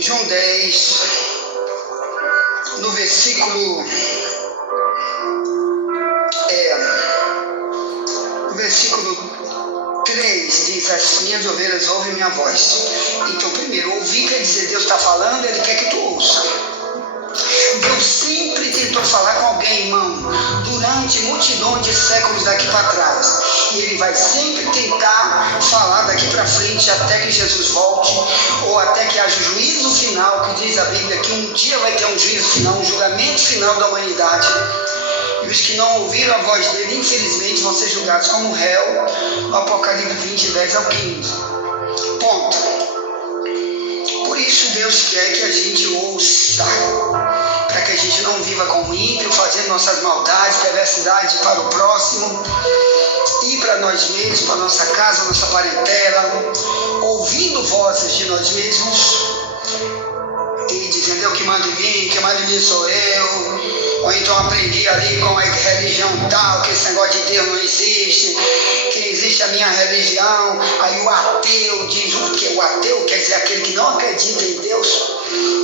João 10, no versículo 3, diz: as minhas ovelhas ouvem minha voz. Então, primeiro, ouvir quer dizer, Deus está falando, Ele quer que tu ouça. Deus sempre tentou falar com alguém, irmão, durante multidões de séculos daqui para trás. E Ele vai sempre tentar falar daqui para frente até que Jesus volte, ou até que haja o juízo final, que diz a Bíblia que um dia vai ter um juízo final, um julgamento final da humanidade. E os que não ouviram a voz dele, infelizmente, vão ser julgados como réu, no Apocalipse 20, 10 ao 15. Ponto. Por isso Deus quer que a gente ouça, para que a gente não viva como ímpio, fazendo nossas maldades, perversidades para o próximo, e para nós mesmos, para nossa casa, nossa parentela, ouvindo vozes de nós mesmos, e dizendo: eu que mando em mim, que manda em mim sou eu. Ou então aprendi ali com a religião tal, que esse negócio de Deus não existe, que existe a minha religião. Aí o ateu diz, porque o ateu quer dizer aquele que não acredita em Deus.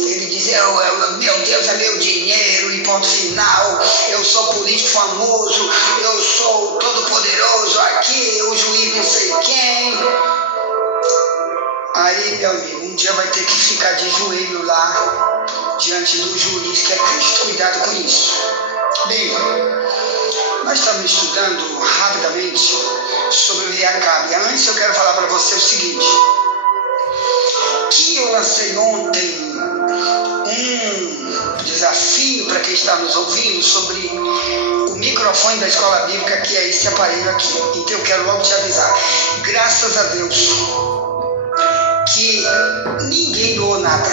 Ele diz: meu Deus é meu dinheiro e ponto final, eu sou político famoso, eu sou todo poderoso aqui, o juiz não sei quem. Aí, meu amigo, um dia vai ter que ficar de joelho lá, diante do juiz que é Cristo. Cuidado com isso. Bem, nós estamos estudando rapidamente sobre o rei Acabe. Antes eu quero falar para você o seguinte, que eu lancei ontem um desafio para quem está nos ouvindo sobre o microfone da escola bíblica, que é esse aparelho aqui. Então eu quero logo te avisar, graças a Deus, que ninguém doou nada.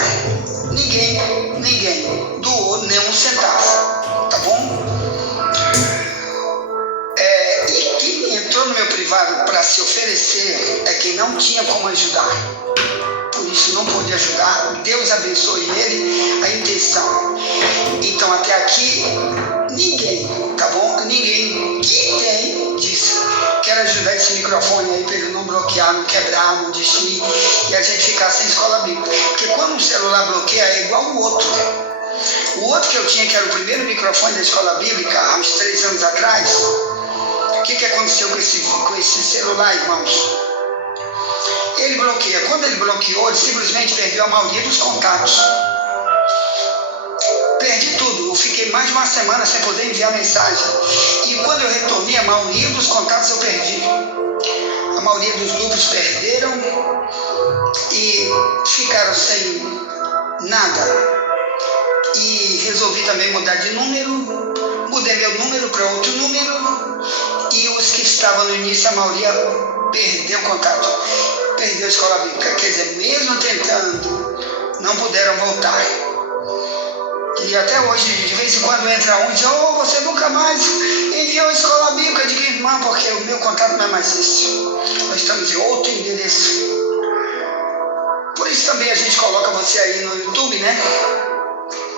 Ninguém doou nem um centavo, tá bom? E quem entrou no meu privado para se oferecer é quem não tinha como ajudar. Por isso não pôde ajudar. Deus abençoe ele, a intenção. Então até aqui, ninguém, tá bom? Ninguém que tem disse: quero ajudar esse microfone aí para ele não bloquear, não quebrar, não destruir, e a gente ficar sem escola bíblica. Porque quando um celular bloqueia, é igual o outro. O outro que eu tinha, que era o primeiro microfone da escola bíblica, há uns 3 anos atrás, o que aconteceu com esse celular, irmãos? Ele bloqueia. Quando ele bloqueou, ele simplesmente perdeu a maioria dos contatos. Perdi tudo. Eu fiquei mais de uma semana sem poder enviar mensagem. E quando eu retornei, a maioria dos contatos eu perdi. A maioria dos grupos perderam e ficaram sem nada. E resolvi também mudar de número. Mudei meu número para outro número. E os que estavam no início, a maioria perdeu o contato. Perdeu a escola bíblica. Quer dizer, mesmo tentando, não puderam voltar. E até hoje, de vez em quando entra um e diz: você nunca mais enviou a escola bíblica. Eu digo: irmã, porque o meu contato não é mais esse. Nós estamos em outro endereço. Por isso também a gente coloca você aí no YouTube, né?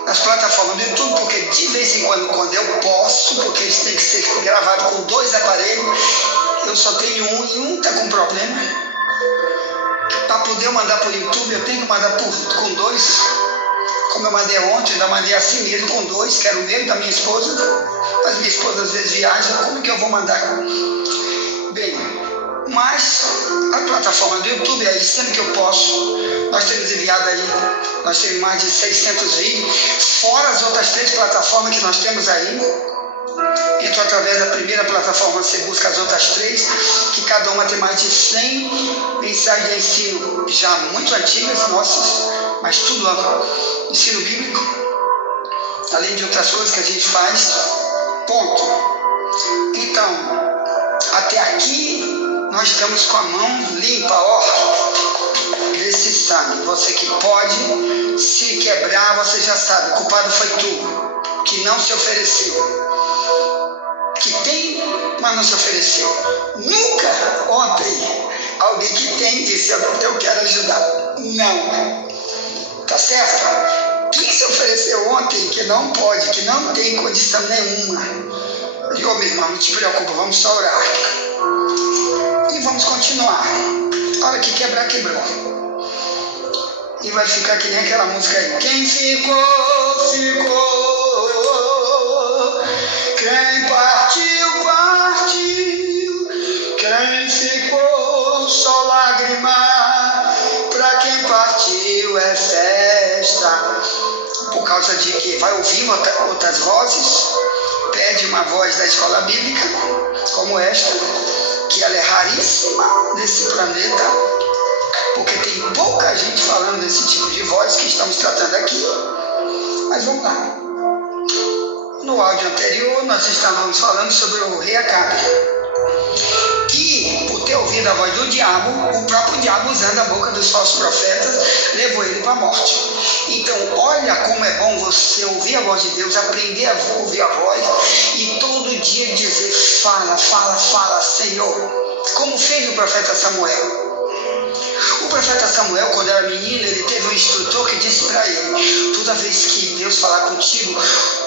Nas plataformas do YouTube, porque de vez em quando eu posso, porque isso tem que ser gravado com 2 aparelhos, eu só tenho um e um está com problema. Para poder mandar por YouTube, eu tenho que mandar com 2. Como eu mandei ontem, ainda mandei assim mesmo com 2, que era o meu e da minha esposa. Mas minha esposa às vezes viaja, como que eu vou mandar? Bem, mas a plataforma do YouTube aí, sempre que eu posso, nós temos enviado aí, nós temos mais de 600 vídeos, fora as outras 3 plataformas que nós temos aí. Então, através da primeira plataforma, você busca as outras 3, que cada uma tem mais de 100 mensagens de ensino, já muito antigas, nossas, mas tudo ensino bíblico, além de outras coisas que a gente faz. Ponto. Então, até aqui, nós estamos com a mão limpa, ó, desse sangue. Você que pode se quebrar, você já sabe, o culpado foi tu, que não se ofereceu. Que tem, mas não se ofereceu. Nunca ontem alguém que tem disse: eu quero ajudar. Não. Tá certo? Quem se ofereceu ontem que não pode, que não tem condição nenhuma? E meu irmão, não te preocupa, vamos só orar. E vamos continuar. A hora que quebrar, quebrou. E vai ficar que nem aquela música aí. Quem ficou, ficou. Quem partiu, partiu. Quem ficou, só lágrima. Pra quem partiu é festa. Por causa de que vai ouvir outras vozes, perde uma voz da escola bíblica, como esta, que ela é raríssima nesse planeta, porque tem pouca gente falando desse tipo de voz que estamos tratando aqui. Mas vamos lá. No áudio anterior, nós estávamos falando sobre o rei Acabe. E, por ter ouvido a voz do diabo, o próprio diabo, usando a boca dos falsos profetas, levou ele para a morte. Então, olha como é bom você ouvir a voz de Deus, aprender a ouvir a voz e todo dia dizer: fala, fala, fala, Senhor. Como fez o profeta Samuel. O profeta Samuel, quando era menino, ele teve um instrutor que disse para ele: toda vez que Deus falar contigo,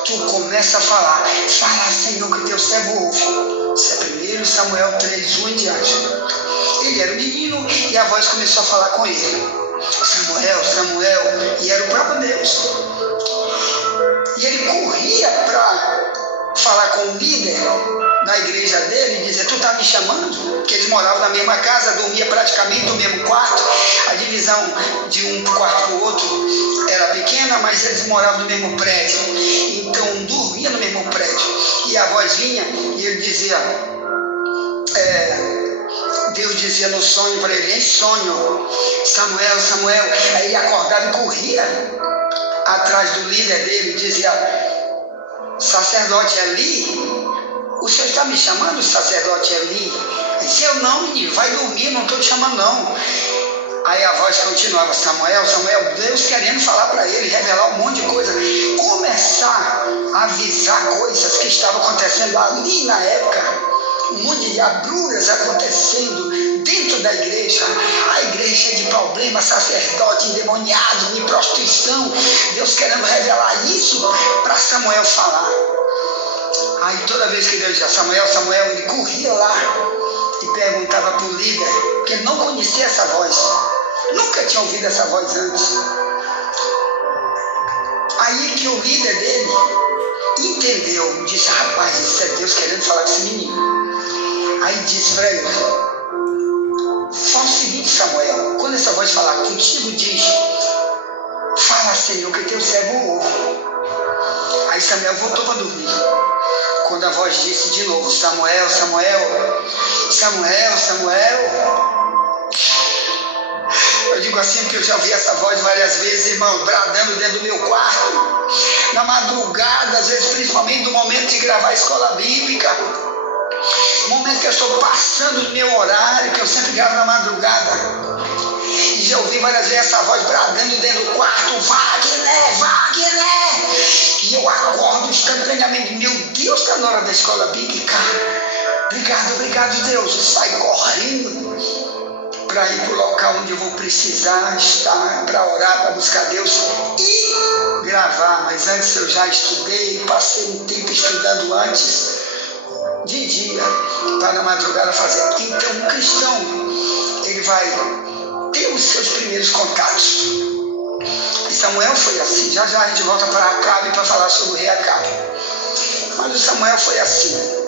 tu começa a falar: fala, Senhor, que teu servo ouve. Isso é 1 Samuel 3, 1 em diante. Ele era um menino e a voz começou a falar com ele: Samuel, Samuel, e era o próprio Deus. E ele corria para falar com o líder da igreja dele e dizer: tu está me chamando? Porque eles moravam na mesma casa, dormia praticamente no mesmo quarto. A divisão de um quarto para o outro era pequena, mas eles moravam no mesmo prédio. Então dormia no mesmo prédio. E a voz vinha e ele dizia, Deus dizia no sonho para ele, em sonho, Samuel, Samuel. Aí ele acordava e corria atrás do líder dele e dizia: sacerdote Eli, o senhor está me chamando, sacerdote Eli? Ele disse: eu não, menino, vai dormir, não estou te chamando não. Aí a voz continuava: Samuel, Samuel, Deus querendo falar para ele, revelar um monte de coisa, começar a avisar coisas que estavam acontecendo ali na época. Um monte de abruras acontecendo dentro da igreja, a igreja de problemas, sacerdote endemoniado, de prostituição, Deus querendo revelar isso para Samuel falar. Aí toda vez que Deus dizia: Samuel, Samuel, ele corria lá e perguntava para o líder, porque ele não conhecia essa voz, nunca tinha ouvido essa voz antes. Aí que o líder dele entendeu, disse: rapaz, isso é Deus querendo falar com esse menino. Aí disse para ele: fala o seguinte, Samuel, quando essa voz falar contigo, diz: fala, Senhor, que teu servo ouve. Aí Samuel voltou para dormir. Quando a voz disse de novo: Samuel, Samuel, Samuel, Samuel. Eu digo assim porque eu já ouvi essa voz várias vezes, irmão, bradando dentro do meu quarto, na madrugada, às vezes principalmente no momento de gravar a escola bíblica. Momento que eu estou passando do meu horário, que eu sempre gravo na madrugada. E já ouvi várias vezes essa voz bradando dentro do quarto: Wagner, Wagner! E eu acordo instantaneamente: meu Deus, está na hora da escola bíblica. Obrigado, obrigado, Deus. Eu saio correndo para ir para o local onde eu vou precisar estar, para orar, para buscar Deus e gravar. Mas antes eu já estudei, passei um tempo estudando antes, de dia, para na madrugada fazer. Então o cristão, ele vai ter os seus primeiros contatos. E Samuel foi assim. Já já a gente volta para Acabe para falar sobre o rei Acabe. Mas o Samuel foi assim.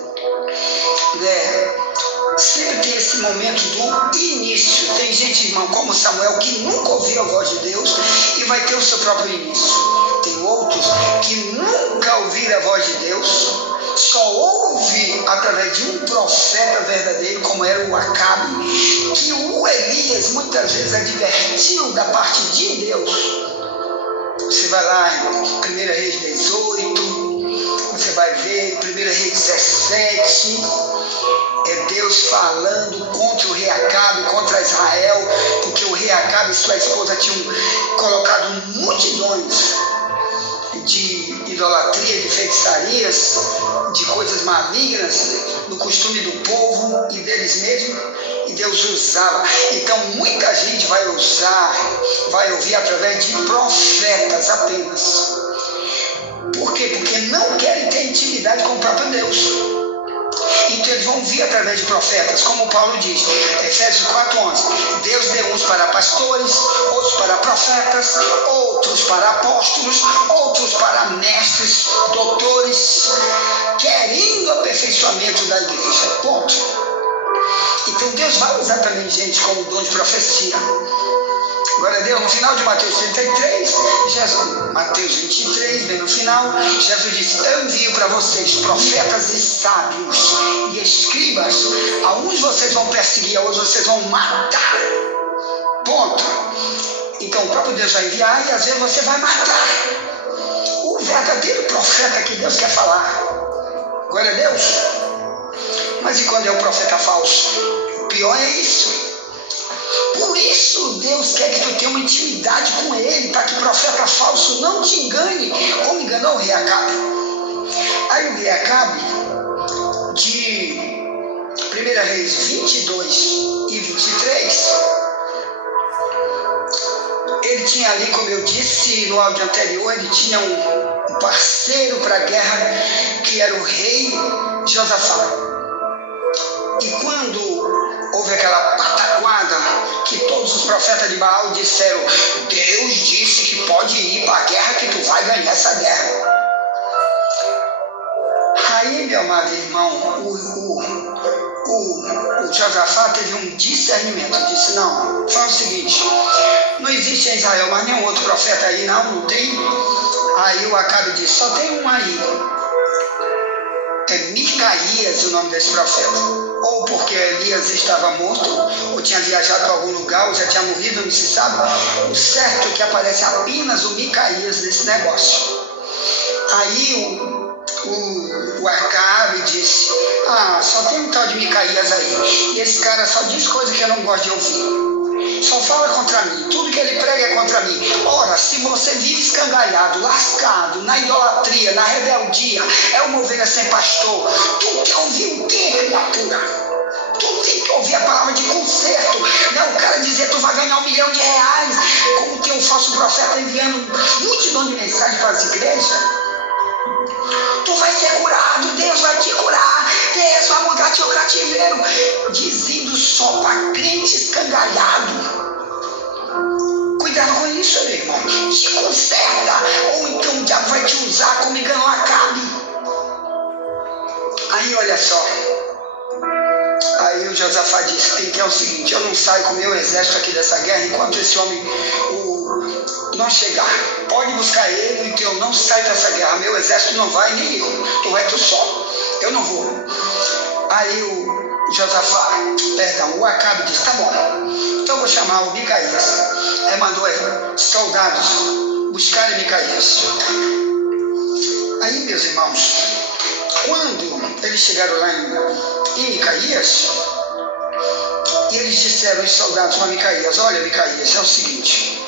Sempre tem esse momento do início. Tem gente, irmão, como Samuel, que nunca ouviu a voz de Deus e vai ter o seu próprio início. Tem outros que nunca ouviram a voz de Deus, só ouve através de um profeta verdadeiro, como era o Acabe, que o Elias muitas vezes advertiu da parte de Deus. Você vai lá em 1 Reis 18, você vai ver 1 Reis 17, é Deus falando contra o rei Acabe, contra Israel, porque o rei Acabe e sua esposa tinham colocado multidões de idolatria, de feitiçarias, de coisas malignas no costume do povo e deles mesmos, e Deus usava. Então muita gente vai ouvir através de profetas apenas. Por quê? Porque não querem ter intimidade com o próprio Deus. Então eles vão vir através de profetas, como Paulo diz, Efésios 4:11, Deus deu uns para pastores, outros para profetas, profetas, outros para apóstolos, outros para mestres, doutores, querendo o aperfeiçoamento da igreja. Ponto. Então Deus vai usar também gente como dom de profecia. Glória a Deus, no final de Mateus 33, Mateus 23, bem no final, Jesus disse: eu envio para vocês profetas e sábios e escribas. A uns vocês vão perseguir, a outros vocês vão matar. Ponto. Então o próprio Deus vai enviar e às vezes você vai matar o verdadeiro profeta que Deus quer falar. Glória a Deus. Mas e quando é o profeta falso? O pior é isso. Por isso Deus quer que tu tenha uma intimidade com Ele, para que o profeta falso não te engane, como enganou o rei Acabe. Aí o rei Acabe, de 1 Reis 22 e 23, ele tinha ali, como eu disse no áudio anterior, ele tinha um parceiro para a guerra, que era o rei Josafá. E quando houve aquela pataquada, que todos os profetas de Baal disseram: Deus disse que pode ir para a guerra, que tu vai ganhar essa guerra. Aí, meu amado irmão, o Josafá teve um discernimento, disse: não, faz o seguinte, não existe em Israel mais nenhum outro profeta aí, não tem. Aí o Acabe disse: só tem um aí, é Micaías o nome desse profeta. Ou porque Elias estava morto, ou tinha viajado para algum lugar, ou já tinha morrido, não se sabe. O certo é que aparece apenas o Micaías nesse negócio. Aí o Acabe disse: só tem um tal de Micaías aí, e esse cara só diz coisa que eu não gosto de ouvir, só fala contra mim, tudo que ele prega é contra mim. Ora, se você vive escangalhado, lascado, na idolatria, na rebeldia, é uma ovelha sem pastor, tu quer ouvir o quê, criatura? Tu tem que ouvir a palavra de conserto, não o cara dizer tu vai ganhar R$1 milhão, como tem um falso profeta enviando multidão de mensagens para as igrejas. Tu vai ser curado, Deus vai te curar, Deus vai mudar teu cativeiro, dizendo só para crente escangalhado. Cuidado com isso, meu irmão, te conserta, ou então o diabo vai te usar como enganou Acabe. Aí olha só, aí o Josafá disse: tem que é o seguinte, eu não saio com o meu exército aqui dessa guerra enquanto esse homem não chegar. Pode buscar ele, então eu não saio dessa guerra, meu exército não vai, nem eu, tu vai tu só, eu não vou. Aí o Acabe disse: tá bom, então eu vou chamar o Micaías. Aí mandou soldados buscarem Micaías. Aí, meus irmãos, quando eles chegaram lá em Micaías, e eles disseram, os soldados para Micaías: olha, Micaías, é o seguinte,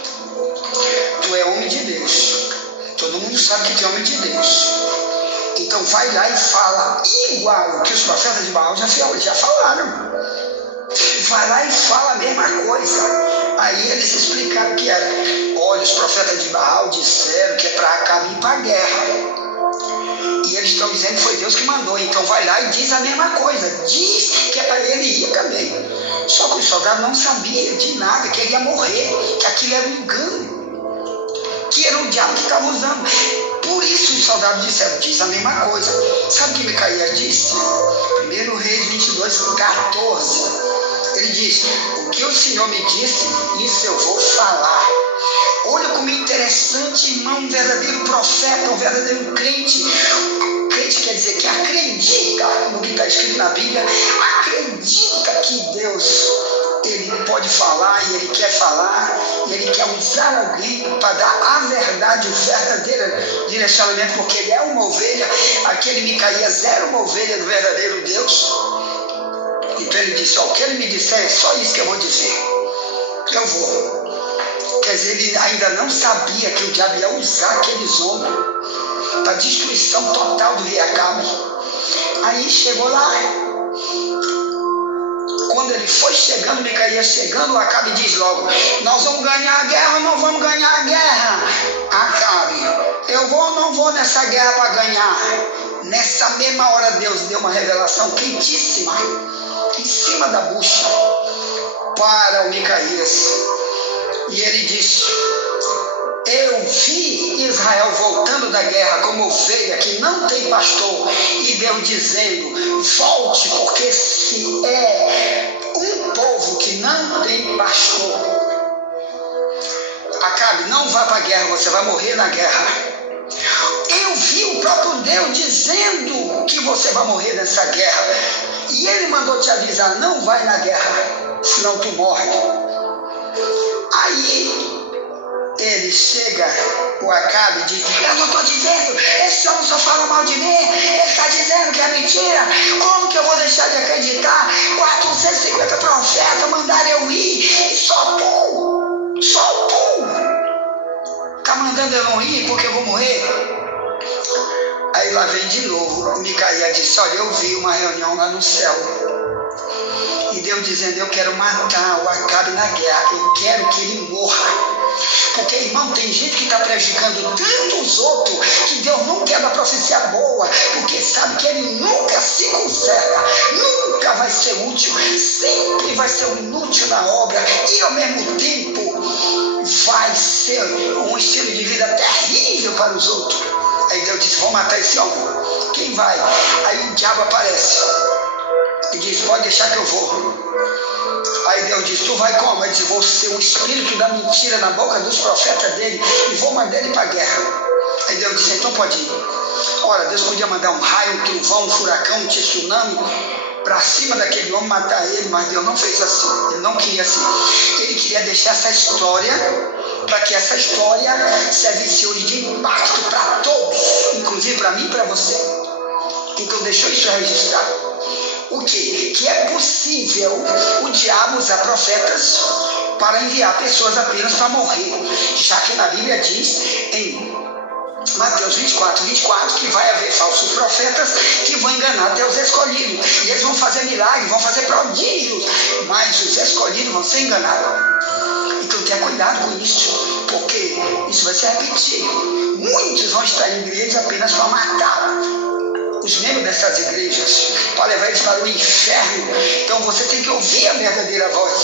tu é homem de Deus, todo mundo sabe que tu é homem de Deus, então vai lá e fala igual que os profetas de Baal já falaram. Vai lá e fala a mesma coisa. Aí eles explicaram que era: olha, os profetas de Baal disseram que é para Acabe ir para a guerra, e eles estão dizendo que foi Deus que mandou, então vai lá e diz a mesma coisa, diz que é para ele ir também. Só que o soldado não sabia de nada, que ele ia morrer, que aquilo era um engano, que era o diabo que estava usando. Por isso os soldados disseram: diz a mesma coisa. Sabe o que Micaías disse? 1 Reis 22, 14. Ele disse: o que o Senhor me disse, isso eu vou falar. Olha como é interessante, irmão, um verdadeiro profeta, um verdadeiro crente. Crente quer dizer que acredita no que está escrito na Bíblia, acredita que Deus, ele pode falar, e ele quer falar, e ele quer usar alguém para dar a verdade, o verdadeiro direcionamento, porque ele é uma ovelha. Aquele Micaías era uma ovelha do verdadeiro Deus. Então ele disse: o que ele me disser é só isso que eu vou dizer, eu vou. Quer dizer, ele ainda não sabia que o diabo ia usar aqueles homens para a destruição total do rei Acabe. Aí chegou lá, quando ele foi chegando, Micaías chegando, o Acabe diz logo: nós vamos ganhar a guerra ou não vamos ganhar a guerra? Acabe: eu vou ou não vou nessa guerra para ganhar? Nessa mesma hora Deus deu uma revelação quentíssima, em cima da bucha, para o Micaías. E ele disse: ovelha que não tem pastor, e Deus dizendo, volte, porque se é um povo que não tem pastor. Acabe, não vá para a guerra, você vai morrer na guerra. Eu vi o próprio Deus dizendo que você vai morrer nessa guerra. E ele mandou te avisar, não vai na guerra, senão tu morre. Aí ele chega, o Acabe, e diz, eu não estou dizendo, esse homem só fala mal de mim, ele está dizendo que é mentira, como que eu vou deixar de acreditar? 450 profetas mandaram eu ir, e só tu, está mandando eu não ir porque eu vou morrer? Aí lá vem de novo, Micaías disse, olha, eu vi uma reunião lá no céu, e Deus dizendo, eu quero matar o Acabe na guerra, eu quero que ele morra. Porque, irmão, tem gente que está prejudicando tantos outros que Deus não quer dar profecia boa, porque sabe que ele nunca se conserta, nunca vai ser útil, sempre vai ser um inútil na obra e ao mesmo tempo vai ser um estilo de vida terrível para os outros. Aí Deus disse, vou matar esse homem. Quem vai? Aí o diabo aparece e diz, pode deixar que eu vou. Aí Deus diz, tu vai como? Ele diz, vou ser um espírito da mentira na boca dos profetas dele e vou mandar ele para a guerra. Aí Deus disse, então pode ir. Ora, Deus podia mandar um raio, um trovão, um furacão, um tsunami para cima daquele homem, matar ele, mas Deus não fez assim, ele não queria assim. Ele queria deixar essa história, para que essa história servisse hoje de impacto para todos, inclusive para mim e para você. Então deixou isso registrado. O quê? Que é possível o diabo usar profetas para enviar pessoas apenas para morrer. Já que na Bíblia diz em Mateus 24, que vai haver falsos profetas que vão enganar até os escolhidos. E eles vão fazer milagres, vão fazer prodígios, mas os escolhidos vão ser enganados. Então tenha cuidado com isso, porque isso vai se repetir. Muitos vão estar em igrejas apenas para matar os membros dessas igrejas, para levar eles para o inferno. Então você tem que ouvir a verdadeira voz.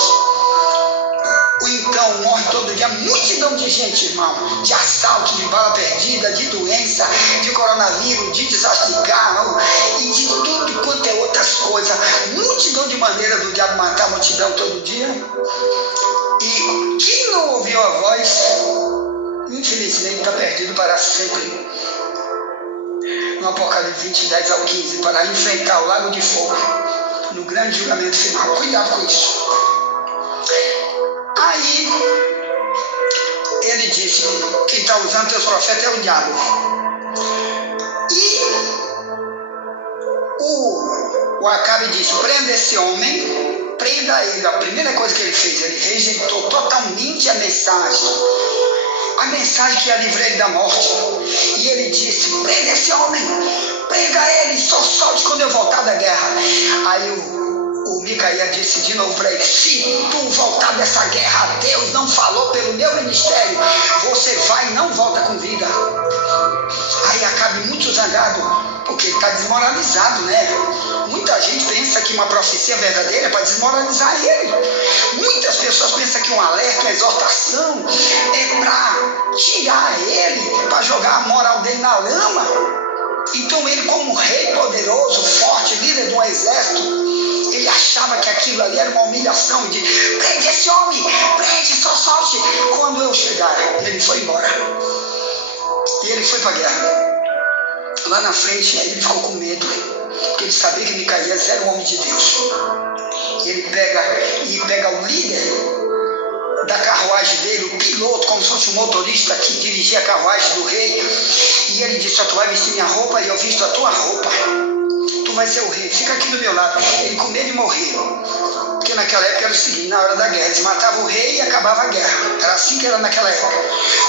Ou então morre todo dia multidão de gente, irmão, de assalto, de bala perdida, de doença, de coronavírus, de desastre de carro e de tudo quanto é outras coisas. Multidão de maneiras do diabo matar a multidão todo dia. E quem não ouviu a voz, infelizmente está perdido para sempre. No Apocalipse 20, 10 ao 15, para enfrentar o lago de fogo, no grande julgamento final. Cuidado com isso. Aí, ele disse, quem está usando teus profetas é o diabo. E o Acabe disse, prenda esse homem, prenda ele. A primeira coisa que ele fez, ele rejeitou totalmente a mensagem que ia livrar ele da morte. E ele disse, prenda esse homem, prenda ele, só solte quando eu voltar da guerra. Aí o Micaías disse de novo para ele, se tu voltar dessa guerra, Deus não falou pelo meu ministério, você vai e não volta com vida. Aí Acabe muito zangado, porque ele está desmoralizado, né? Muita gente pensa que uma profecia verdadeira é para desmoralizar ele. Muitas pessoas pensam que um alerta, uma exortação é para tirar ele, para jogar a moral dele na lama. Então ele, como rei poderoso, forte, líder de um exército, ele achava que aquilo ali era uma humilhação, de prende esse homem, prende, só solte quando eu chegar. Ele foi embora. E ele foi para a guerra. Lá na frente ele ficou com medo, porque ele sabia que Micaías era um homem de Deus. E ele pega o líder da carruagem dele, o piloto, como se fosse um motorista que dirigia a carruagem do rei, e ele disse, tu vai vestir minha roupa e eu visto a tua roupa. Tu vai ser o rei, fica aqui do meu lado. Ele com medo de morrer, porque naquela época era o seguinte, na hora da guerra, eles matavam o rei e acabava a guerra. Era assim que era naquela época.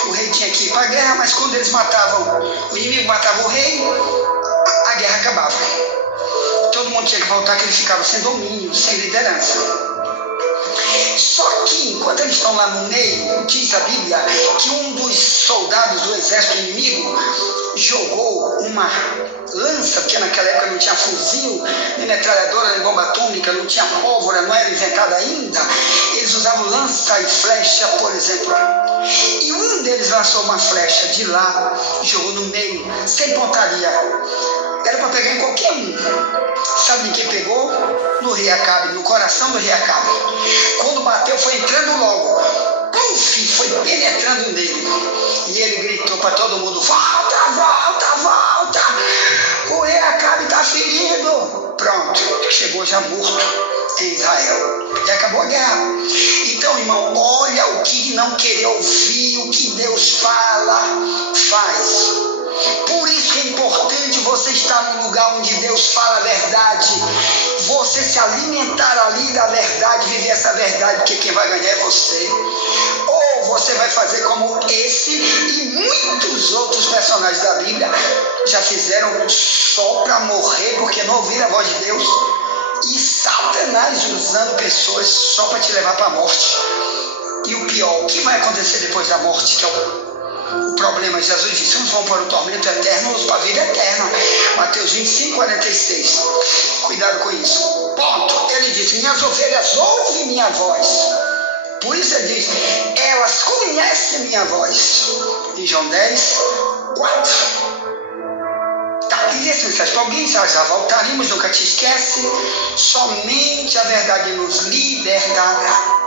O rei tinha que ir para a guerra, mas quando eles matavam, o inimigo matava o rei, a guerra acabava. Todo mundo tinha que voltar, que ele ficava sem domínio, sem liderança. Só que, enquanto eles estão lá no meio, diz a Bíblia que um dos soldados do exército inimigo jogou uma lança, porque naquela época não tinha fuzil, nem metralhadora, nem bomba atômica, não tinha pólvora, não era inventada ainda. Eles usavam lança e flecha, por exemplo. E um deles lançou uma flecha de lá e jogou no meio, sem pontaria. Era para pegar em qualquer um. Sabe em quem pegou? No rei Acabe, no coração do rei Acabe. Quando bateu, foi entrando logo. Puf, foi penetrando nele. E ele gritou para todo mundo: volta, volta, volta! O rei Acabe está ferido. Pronto, chegou já morto em Israel. E acabou a guerra. Então, irmão, olha o que não querer ouvir, o que Deus fala, faz. Por isso que é importante você estar no lugar onde Deus fala a verdade. Você se alimentar ali da verdade, viver essa verdade, porque quem vai ganhar é você. Ou você vai fazer como esse e muitos outros personagens da Bíblia já fizeram só para morrer, porque não ouviram a voz de Deus. E Satanás usando pessoas só para te levar para a morte. E o pior, o que vai acontecer depois da morte, que é o problema? Jesus disse: uns vão para o tormento eterno, outros para a vida eterna. Mateus 25, 46. Cuidado com isso. Ponto. Ele disse: minhas ovelhas ouvem minha voz. Por isso ele diz: elas conhecem minha voz. Em João 10, 4. E esse mensagem para alguém, já voltaremos, nunca te esquece. Somente a verdade nos libertará.